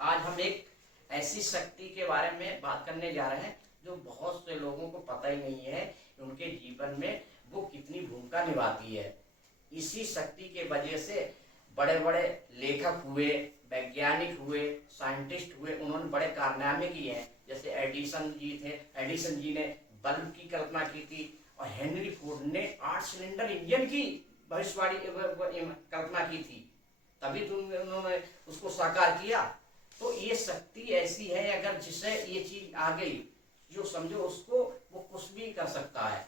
आज हम एक ऐसी शक्ति के बारे में बात करने जा रहे हैं जो बहुत से लोगों को पता ही नहीं है कि उनके जीवन में वो कितनी भूमिका निभाती है। इसी शक्ति के वजह से बड़े बड़े लेखक हुए, वैज्ञानिक हुए, साइंटिस्ट हुए, उन्होंने बड़े कारनामे किए हैं। जैसे एडिसन जी थे, एडिसन जी ने बल्ब की कल्पना की थी और हेनरी फोर्ड ने 8 सिलेंडर इंजन की भविष्यवाणी कल्पना की थी, तभी तो उन्होंने उसको साकार किया। तो ये शक्ति ऐसी है, अगर जिसे ये चीज आ गई, जो समझो उसको, वो कुछ भी कर सकता है।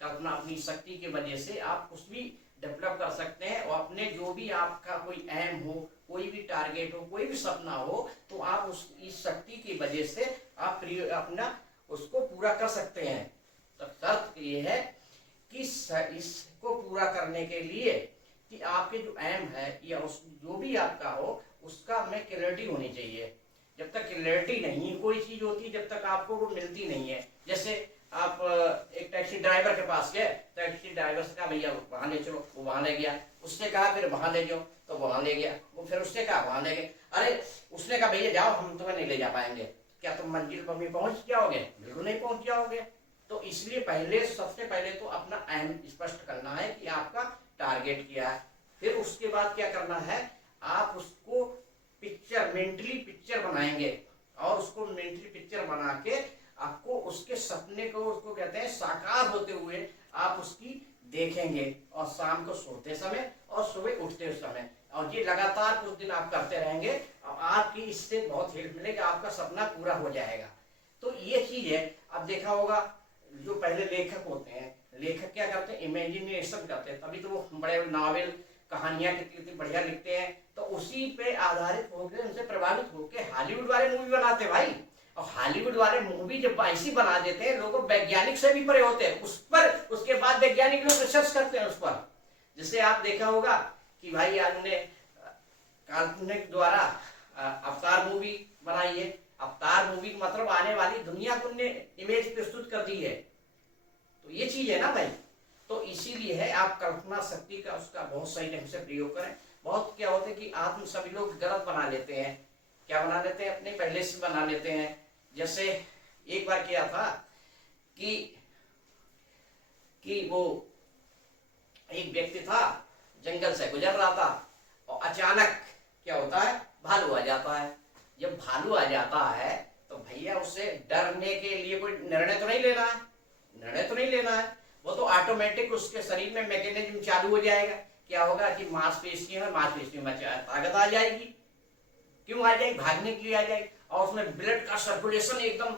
कल्पना अपनी शक्ति की वजह से आप कुछ भी डेवलप कर सकते हैं और अपने जो भी आपका कोई एम हो, कोई भी टारगेट हो, कोई भी सपना हो, तो आप उस इस शक्ति की वजह से आप अपना उसको पूरा कर सकते हैं। तो शर्त ये है कि इसको पूरा करने के लिए कि आपके जो एम है या उस जो भी आपका हो, उसका में क्लैरिटी होनी चाहिए। जब तक क्लैरिटी नहीं कोई चीज होती, जब तक आपको वो मिलती नहीं है। जैसे आप एक टैक्सी ड्राइवर के पास गए, टैक्सी ड्राइवर से कहा भैया वहां ले चलो, वो वहां ले गया। उसने कहा फिर वहां ले जाओ, तो वहां ले गया। वो फिर उसने कहा वहां ले गए। अरे उसने कहा भैया जाओ, हम तुम्हें नहीं ले जा पाएंगे। क्या तुम मंजिल पर भी पहुंच जाओगे? बिल्कुल नहीं पहुंच जाओगे। तो इसलिए सबसे पहले तो अपना एम स्पष्ट करना है कि आपका टारगेट क्या है। फिर उसके बाद क्या करना है, आप उसको मेंटली पिक्चर बनाएंगे और उसको मेंटली पिक्चर बना के आपको उसके सपने को, उसको कहते हैं साकार होते हुए, आप उसकी देखेंगे। और शाम को सोते समय और सुबह उठते समय, और ये लगातार कुछ दिन आप करते रहेंगे और आपकी इससे बहुत हेल्प मिलेगा, आपका सपना पूरा हो जाएगा। तो ये चीज है। अब देखा होगा जो पहले लेखक होते हैं, लेखक क्या करते हैं, इमेजिनेशन करते हैं, तभी तो वो बड़े नावल कहानियां कितनी बढ़िया लिखते हैं। तो उसी पे आधारित होकर, उनसे प्रभावित होकर हॉलीवुड वाले मूवी बनाते हैं भाई। और हॉलीवुड वाले मूवी जब ऐसी बना देते हैं, लोग वैज्ञानिक से भी परे होते हैं उस पर, उसके बाद वैज्ञानिक लोग रिसर्च करते हैं उस पर। जैसे आप देखा होगा कि भाई आपने काल्पनिक द्वारा अवतार मूवी बनाई है। अवतार मूवी मतलब आने वाली दुनिया को इमेज प्रस्तुत कर दी है। तो ये चीज है ना भाई। तो इसीलिए है, आप कल्पना शक्ति का उसका बहुत सही ढंग से प्रयोग करें। बहुत क्या होता है कि आत्म सभी लोग गलत बना लेते हैं। क्या बना लेते हैं? अपने पहले से बना लेते हैं। जैसे एक बार क्या था कि वो एक व्यक्ति था, जंगल से गुजर रहा था और अचानक क्या होता है, भालू आ जाता है। जब भालू आ जाता है तो भैया उससे डरने के लिए कोई निर्णय तो नहीं लेना है, वो तो ऑटोमेटिक उसके शरीर में मैकेनिज्म चालू हो जाएगा। क्या होगा कि मांसपेशियों में ताकत आ जाएगी। क्यों आ जाएगी? भागने के लिए आ जाएगी। और उसमें ब्लड का सर्कुलेशन एकदम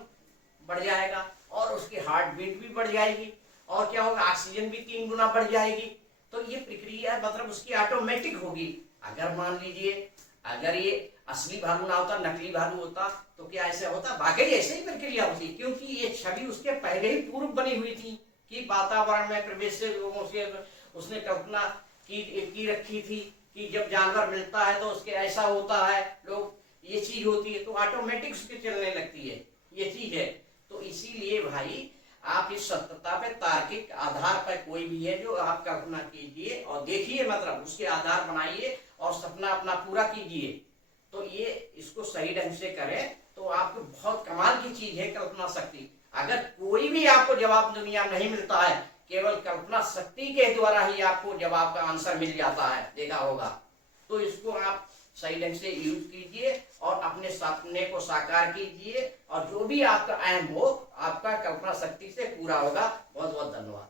बढ़ जाएगा और उसकी हार्ट बीट भी बढ़ जाएगी। और क्या होगा, ऑक्सीजन भी 3 गुना बढ़ जाएगी। तो ये प्रक्रिया मतलब उसकी ऑटोमेटिक होगी। अगर मान लीजिए अगर ये असली भालू ना होता, नकली भालू होता, तो क्या ऐसा होता? वाकई ऐसे ही प्रक्रिया होती, क्योंकि ये छवि उसके पहले ही पूर्व बनी हुई थी कि वातावरण में प्रवेश से लोगों से उसने कल्पना की रखी थी कि जब जानवर मिलता है तो उसके ऐसा होता है, लोग ये चीज होती है, तो ऑटोमेटिक उसके चलने लगती है। ये चीज है। तो इसीलिए भाई आप इस सत्यता पे तार्किक आधार पर कोई भी है जो आप कल्पना कीजिए और देखिए, मतलब उसके आधार बनाइए और सपना अपना पूरा कीजिए। तो ये इसको सही ढंग से करें तो आपको बहुत कमाल की चीज है कल्पना शक्ति। अगर कोई भी आपको जवाब दुनिया में नहीं मिलता है, केवल कल्पना शक्ति के द्वारा ही आपको जवाब का आंसर मिल जाता है, देखा होगा। तो इसको आप सही ढंग से यूज कीजिए और अपने सपने को साकार कीजिए, और जो भी आपका एम हो आपका कल्पना शक्ति से पूरा होगा। बहुत बहुत धन्यवाद।